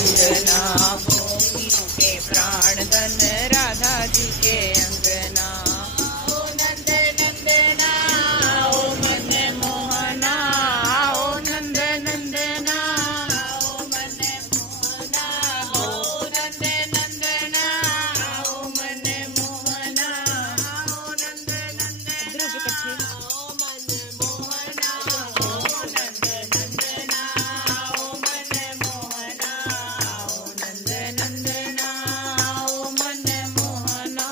अंगना गोपियों के प्राण धन राधा जी के अंगना ओ नंद नंदना ओ मन मोहना ओ नंद नंदना ओ मन मोहना ओ नंद नंदना ओ मन मोहना ओ नंद नंदना ओ मन मोहना ओ नंद नंदना ओ मन मोहना ओ नंद नंदना ओ मन मोहना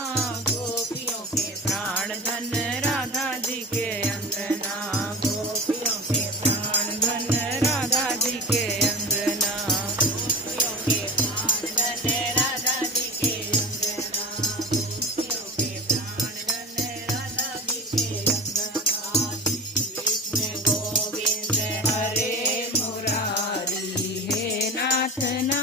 गोपियों के प्राण धन राधा जी के अंगना गोपियों के प्राण धन राधा जी के अंगना गोपियों के प्राण धन राधा जी के अंगना गोपियों के प्राण धन राधा जी के अंगना कृष्ण गोविंद हरे मुरारी हे नाथ ना